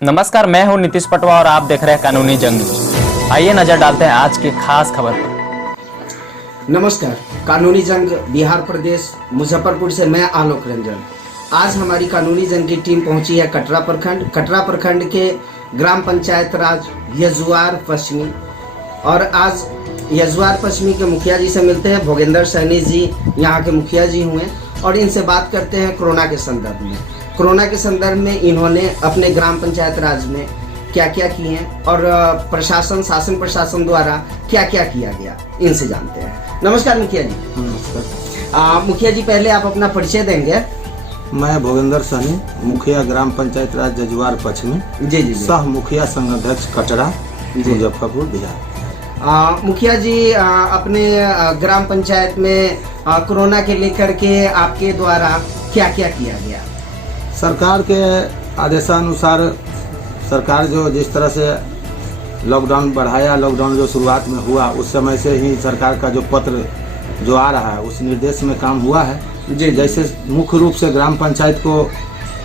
नमस्कार, मैं हूं नीतीश पटवा और आप देख रहे हैं कानूनी जंग न्यूज। आइए नजर डालते हैं आज की खास खबर पर। नमस्कार, कानूनी जंग बिहार प्रदेश मुजफ्फरपुर से मैं आलोक रंजन। आज हमारी कानूनी जंग की टीम पहुंची है कटरा प्रखंड के ग्राम पंचायत राज यजुआर पश्चिमी। और आज यजुआर पश्चिमी के मुखिया जी से मिलते हैं। भोगेंद्र सैनी जी यहाँ के मुखिया जी हुए और इनसे बात करते हैं कोरोना के संदर्भ में इन्होंने अपने ग्राम पंचायत राज में क्या क्या किए हैं और शासन प्रशासन द्वारा क्या क्या किया गया, इनसे जानते हैं। नमस्कार मुखिया जी। नमस्कार। मुखिया जी, पहले आप अपना परिचय देंगे। मैं भोगेंद्र सैनी, मुखिया ग्राम पंचायत राज जजुआर पश्चिमी, जी। सह मुखिया संघ अध्यक्ष कटरा, मुजफ्फरपुर बिहार। मुखिया जी, अपने ग्राम पंचायत में कोरोना के लेकर के आपके द्वारा क्या क्या किया गया? सरकार के आदेशानुसार सरकार जो जिस तरह से लॉकडाउन बढ़ाया, लॉकडाउन जो शुरुआत में हुआ उस समय से ही सरकार का जो पत्र जो आ रहा है उस निर्देश में काम हुआ है। जी। जैसे मुख्य रूप से ग्राम पंचायत को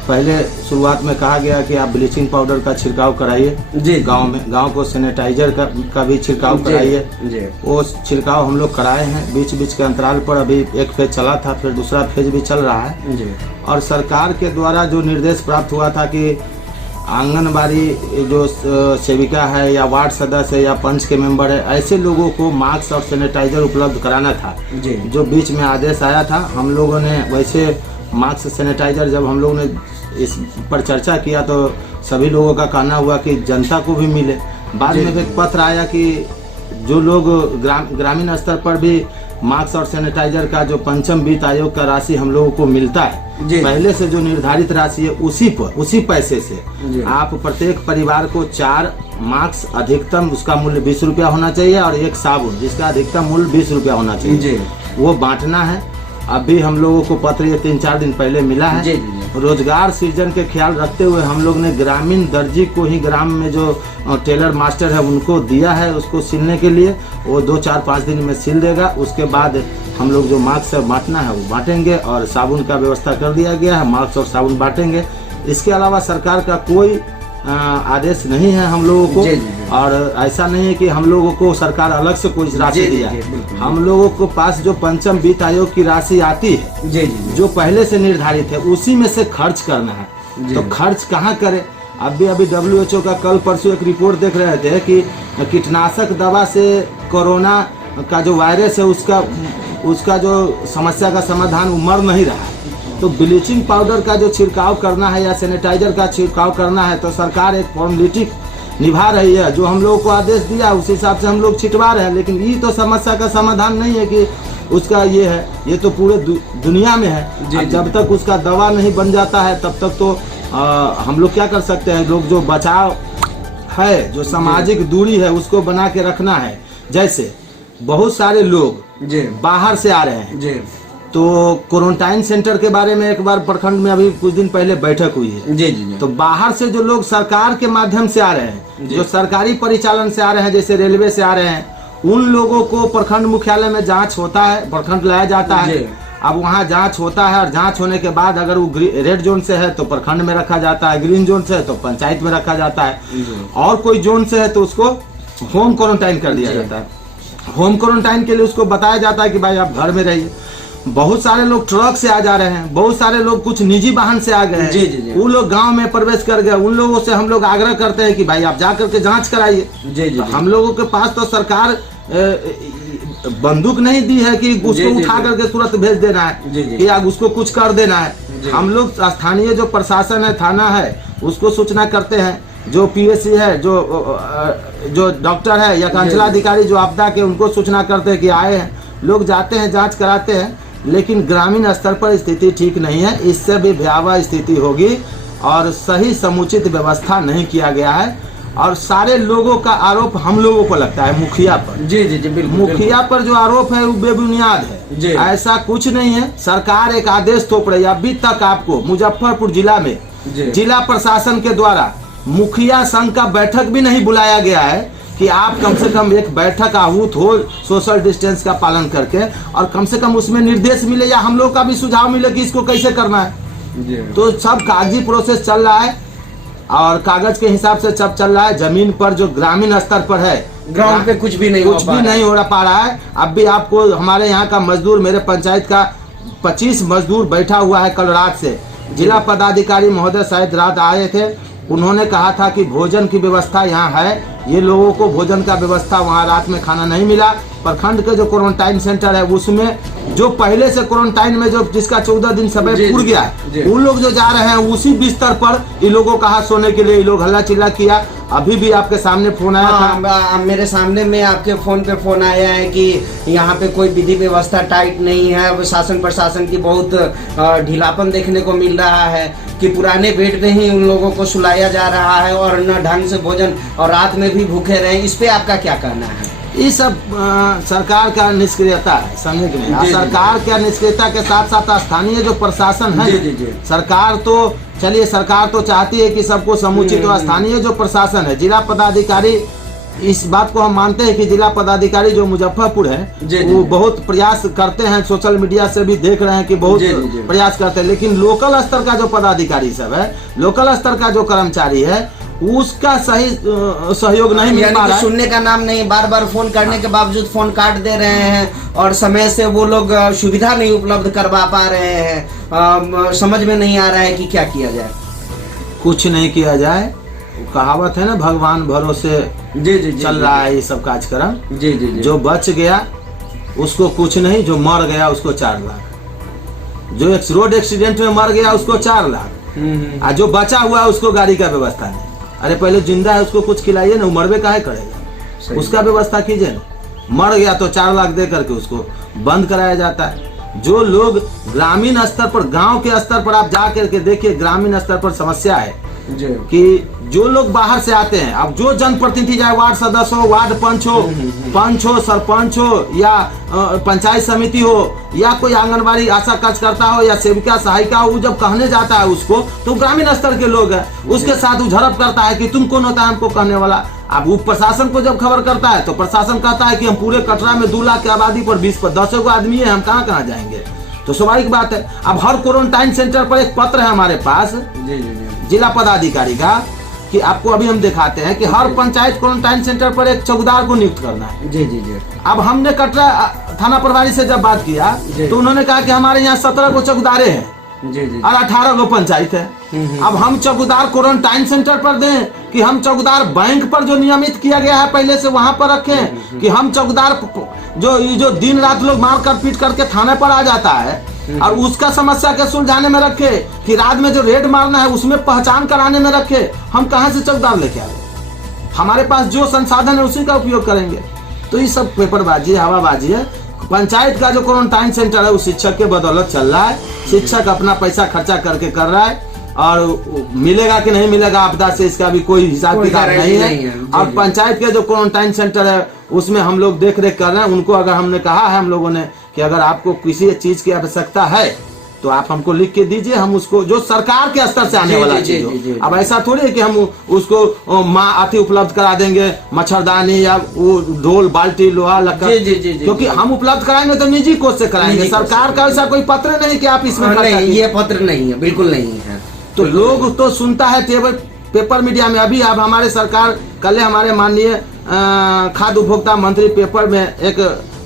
पहले शुरुआत में कहा गया कि आप ब्लीचिंग पाउडर का छिड़काव कराइए जी। गांव को सैनिटाइजर का भी छिड़काव कराइए। वो छिड़काव हम लोग कराए हैं। बीच बीच के अंतराल पर अभी एक फेज चला था, फिर दूसरा फेज भी चल रहा है जी। और सरकार के द्वारा जो निर्देश प्राप्त हुआ था कि आंगनबाड़ी जो सेविका है या वार्ड सदस्य है या पंच के मेंबर है, ऐसे लोगों को मास्क और सैनिटाइजर उपलब्ध कराना था जी। जो बीच में आदेश आया था। हम लोगों ने वैसे मास्क सैनिटाइजर जब हम लोगों ने इस पर चर्चा किया तो सभी लोगों का कहना हुआ कि जनता को भी मिले। बाद में एक पत्र आया कि जो लोग ग्रामीण स्तर पर भी मास्क और सैनिटाइजर का जो पंचम वित्त आयोग का राशि हम लोगों को मिलता है, पहले से जो निर्धारित राशि है उसी पैसे से आप प्रत्येक परिवार को 4 मास्क, अधिकतम उसका मूल्य 20 रुपया होना चाहिए और 1 साबुन जिसका अधिकतम मूल्य 20 रुपया होना चाहिए, वो बांटना है। अभी हम लोगों को पत्र ये 3-4 दिन पहले मिला है। रोजगार सृजन के ख्याल रखते हुए हम लोग ने ग्रामीण दर्जी को ही ग्राम में जो टेलर मास्टर है उनको दिया है उसको सिलने के लिए। वो 2-4-5 दिन में सिल देगा। उसके बाद हम लोग जो मास्क बांटना है वो बांटेंगे और साबुन का व्यवस्था कर दिया गया है। मास्क और साबुन बांटेंगे। इसके अलावा सरकार का कोई आदेश नहीं है हम लोगों को। और ऐसा नहीं है कि हम लोगों को सरकार अलग से कोई राशि दिया है। हम लोगों को पास जो पंचम वित्त आयोग की राशि आती है जो पहले से निर्धारित है उसी में से खर्च करना है। तो खर्च कहाँ करें? अभी WHO का कल परसों एक रिपोर्ट देख रहे थे कि कीटनाशक दवा से कोरोना का जो वायरस है उसका जो समस्या का समाधान मर नहीं रहा है। तो ब्लीचिंग पाउडर का जो छिड़काव करना है या सैनिटाइजर का छिड़काव करना है तो सरकार एक फॉर्मेलिटी निभा रही है। जो हम लोगों को आदेश दिया उस हिसाब से हम लोग छिटवा रहे हैं, लेकिन ये तो समस्या का समाधान नहीं है कि उसका ये है। ये तो पूरे दुनिया में है। जब तक उसका दवा नहीं बन जाता है तब तक तो हम लोग क्या कर सकते हैं? लोग जो बचाव है, जो सामाजिक दूरी है उसको बना के रखना है। जैसे बहुत सारे लोग बाहर से आ रहे हैं तो क्वारंटाइन सेंटर के बारे में एक बार प्रखंड में अभी कुछ दिन पहले बैठक हुई है। तो बाहर से जो लोग सरकार के माध्यम से आ रहे हैं, जो सरकारी परिचालन से आ रहे हैं, जैसे रेलवे से आ रहे हैं, उन लोगों को प्रखंड मुख्यालय में जांच होता है, प्रखंड लाया जाता है। अब वहाँ जांच होता है और जांच होने के बाद अगर वो रेड जोन से है तो प्रखंड में रखा जाता है, ग्रीन जोन से है तो पंचायत में रखा जाता है, और कोई जोन से है तो उसको होम क्वारंटाइन कर दिया जाता है। होम क्वारंटाइन के लिए उसको बताया जाता है कि भाई आप घर में रहिए। बहुत सारे लोग ट्रक से आ जा रहे हैं, बहुत सारे लोग कुछ निजी वाहन से आ गए हैं। वो लोग गांव में प्रवेश कर गए। उन लोगों से हम लोग आग्रह करते हैं कि भाई आप जा करके जांच कराइए। तो हम लोगों के पास तो सरकार बंदूक नहीं दी है कि उसको उठा करके तुरंत भेज देना है या उसको कुछ कर देना है। हम लोग स्थानीय जो प्रशासन है, थाना है, उसको सूचना करते हैं। जो PSC है, जो डॉक्टर है या अंचलाधिकारी जो आपदा के, उनको सूचना करते हैं कि आए हैं। लोग जाते हैं, जांच कराते हैं, लेकिन ग्रामीण स्तर पर स्थिति ठीक नहीं है। इससे भी भयावह स्थिति होगी और सही समुचित व्यवस्था नहीं किया गया है। और सारे लोगों का आरोप हम लोगों को लगता है मुखिया पर। बिल्कुल। मुखिया पर जो आरोप है वो बेबुनियाद है। ऐसा कुछ नहीं है। सरकार एक आदेश थोप रही है। अभी तक आपको मुजफ्फरपुर जिला में जिला प्रशासन के द्वारा मुखिया संघ का बैठक भी नहीं बुलाया गया है कि आप कम से कम एक बैठक आहूत हो सोशल डिस्टेंस का पालन करके, और कम से कम उसमें निर्देश मिले या हम लोग का भी सुझाव मिले कि इसको कैसे करना है। तो सब कागजी प्रोसेस चल रहा है। और कागज के हिसाब से सब चल रहा है। जमीन पर जो ग्रामीण स्तर पर है, ग्राउंड पे कुछ भी नहीं हो पा रहा है। अब भी आपको हमारे यहाँ का मजदूर, मेरे पंचायत का 25 मजदूर बैठा हुआ है कल रात से। जिला पदाधिकारी महोदय शायद रात आए थे, उन्होंने कहा था कि भोजन की व्यवस्था यहाँ है। ये लोगों को भोजन का व्यवस्था वहाँ रात में खाना नहीं मिला। प्रखंड के जो क्वारंटाइन सेंटर है उसमें जो पहले से क्वारंटाइन में जो जिसका 14 दिन समय पूर गया है, उन लोग जो जा रहे हैं उसी बिस्तर पर इन लोगों का हाथ सोने के लिए ये लोग हल्ला चिल्ला किया। अभी भी आपके सामने फोन आया था, मेरे सामने में आपके फोन पे फोन आया है कि यहाँ पे कोई विधि व्यवस्था टाइट नहीं है, शासन प्रशासन की बहुत ढीलापन देखने को मिल रहा है कि पुराने बेड में ही उन लोगों को सुलाया जा रहा है और न ढंग से भोजन, और रात में भी भूखे रहे। इस पे आपका क्या कहना है? ये सब सरकार का निष्क्रियता है, समझे कि नहीं? सरकार के निष्क्रियता के साथ साथ स्थानीय जो प्रशासन है, सरकार तो चलिए सरकार तो चाहती है कि सबको समुचित हो। स्थानीय जो प्रशासन है, जिला पदाधिकारी, इस बात को हम मानते हैं कि जिला पदाधिकारी जो मुजफ्फरपुर है वो बहुत प्रयास करते हैं, सोशल मीडिया से भी देख रहे हैं कि बहुत प्रयास करते हैं। लेकिन लोकल स्तर का जो पदाधिकारी सब है, लोकल स्तर का जो कर्मचारी है, उसका सही सहयोग नहीं मिल पा रहा है। सुनने का नाम नहीं, बार बार फोन करने के बावजूद फोन काट दे रहे हैं और समय से वो लोग सुविधा नहीं उपलब्ध करवा पा रहे हैं। समझ में नहीं आ रहा है कि क्या किया जाए। कुछ नहीं किया जाए, कहावत है ना, भगवान भरोसे चल रहा है ये सब कार्यक्रम। जो बच गया उसको कुछ नहीं, जो मर गया उसको 4 लाख, जो एक रोड एक्सीडेंट में मर गया उसको 4 लाख, और जो बचा हुआ है उसको गाड़ी का व्यवस्था नहीं। अरे पहले जिंदा है उसको कुछ खिलाइए ना, मरबे काहे करेगा, उसका व्यवस्था कीजिए ना। मर गया तो 4 लाख दे करके उसको बंद कराया जाता है। जो लोग ग्रामीण स्तर पर, गांव के स्तर पर आप जा करके देखिए, ग्रामीण स्तर पर समस्या है कि जो लोग बाहर से आते हैं, अब जो जनप्रतिनिधि चाहे वार्ड सदस्य हो, वार्ड पंच हो, सरपंच हो, या पंचायत समिति हो, या कोई आंगनबाड़ी आशा कार्यकर्ता हो, या सेविका सहायिका हो, जब कहने जाता है उसको, तो ग्रामीण स्तर के लोग हैं, उसके साथ वो झड़प करता है कि तुम कौन होता है हमको कहने वाला। अब वो प्रशासन को जब खबर करता है तो प्रशासन कहता है कि हम पूरे कटरा में 2 लाख की आबादी पर 20-10 को आदमी है, हम कहाँ जाएंगे। तो स्वाभाविक बात है। अब हर क्वारंटाइन सेंटर पर एक पत्र है हमारे पास जिला पदाधिकारी का, कि आपको अभी हम दिखाते हैं कि हर पंचायत क्वारंटाइन सेंटर पर एक चौकीदार को नियुक्त करना है। अब हमने कटरा थाना प्रभारी से जब बात किया तो उन्होंने कहा कि हमारे यहाँ 17 को चौकीदारे हैं और 18 को पंचायत है। अब हम चौकीदार क्वारंटाइन सेंटर पर दें कि हम चौकीदार बैंक पर जो नियमित किया गया है पहले से वहां पर रखें, कि हम चौकीदार जो दिन रात लोग मार कर पीट करके थाने पर आ जाता है और उसका समस्या के सुलझाने में रखे, कि रात में जो रेड मारना है उसमें पहचान कराने में रखे। हम कहां से चौकीदार लेके आए? हमारे पास जो संसाधन है उसी का उपयोग करेंगे। तो ये सब पेपरबाजी, हवाबाजी है। पंचायत का जो क्वारंटाइन सेंटर है वो शिक्षक के बदौलत चल रहा है। शिक्षक अपना पैसा खर्चा करके कर रहा है, और मिलेगा कि नहीं मिलेगा आपदा से इसका भी कोई हिसाब किताब नहीं है। और पंचायत के जो क्वारंटाइन सेंटर है उसमें हम लोग देख रेख कर रहे हैं। उनको अगर हमने कहा है हम लोगों ने कि अगर आपको किसी चीज की आवश्यकता है तो आप हमको लिख के दीजिए, हम उसको जो सरकार के स्तर से आने वाला चीज हो। अब ऐसा थोड़ी है कि हम उसको अति उपलब्ध करा देंगे, मच्छरदानी या वो ढोल बाल्टी लोहा लक्कड़, क्योंकि हम उपलब्ध कराएंगे तो निजी कोष से कराएंगे। सरकार का ऐसा कोई पत्र नहीं कि आप इसमें ये पत्र नहीं है, बिल्कुल नहीं है। तो लोग तो सुनता है पेपर मीडिया में। अभी अब हमारे सरकार कल हमारे माननीय खाद्य उपभोक्ता मंत्री पेपर में एक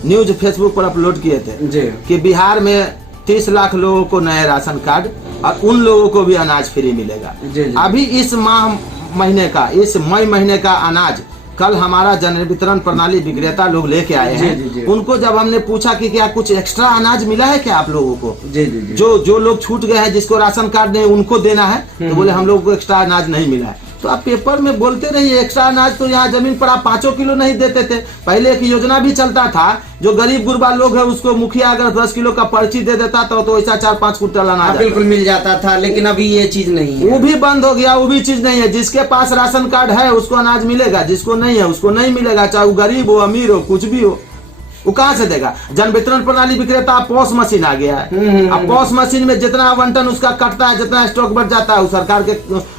न्यूज फेसबुक पर अपलोड किए थे कि बिहार में 30 लाख लोगों को नए राशन कार्ड और उन लोगों को भी अनाज फ्री मिलेगा। अभी इस महीने का, इस मई महीने का अनाज कल हमारा जन वितरण प्रणाली विक्रेता लोग लेके आए हैं। उनको जब हमने पूछा कि क्या कुछ एक्स्ट्रा अनाज मिला है क्या आप लोगों को, जो लोग छूट गए हैं जिसको राशन कार्ड नहीं उनको देना है, तो बोले हम लोगों को एक्स्ट्रा अनाज नहीं मिला है। तो आप पेपर में बोलते रहिए एक्स्ट्रा अनाज, तो यहाँ जमीन पर आप 5 किलो नहीं देते थे। पहले एक योजना भी चलता था, जो गरीब गुरबा लोग है उसको मुखिया अगर 10 किलो का पर्ची दे देता था तो ऐसा 4-5 कुंटल अनाज बिल्कुल मिल जाता था। लेकिन अभी ये चीज नहीं है, वो भी बंद हो गया। वो भी चीज नहीं है। जिसके पास राशन कार्ड है उसको अनाज मिलेगा, जिसको नहीं है उसको नहीं मिलेगा, चाहे वो गरीब हो अमीर हो कुछ भी हो, वो कहाँ से देगा? जन वितरण प्रणाली विक्रेता पॉस मशीन आ गया है। अब पॉस मशीन में जितना आवंटन उसका कटता है, जितना स्टॉक बढ़ जाता है, वो सरकार के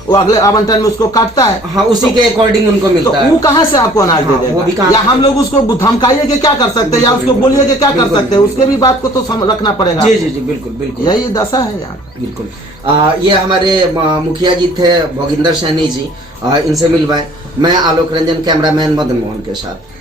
वो अगले आवंटन में उसको काटता है। हाँ, उसी के अकॉर्डिंग उनको तो मिलता है। वो कहाँ से आपको अनाज दे वो भी देगा? कहाँ या हम लोग उसको धमकाइए कि क्या कर सकते हैं, या उसको बोलिए कि क्या कर सकते हैं, उसके भी बात को तो रखना पड़ेगा। जी जी जी, बिल्कुल बिल्कुल, यही दशा है यार। बिल्कुल। ये हमारे मुखिया जी थे भोगिंदर सैनी जी, इनसे मिलवाए। मैं आलोक रंजन, कैमरामैन मदन मोहन के साथ।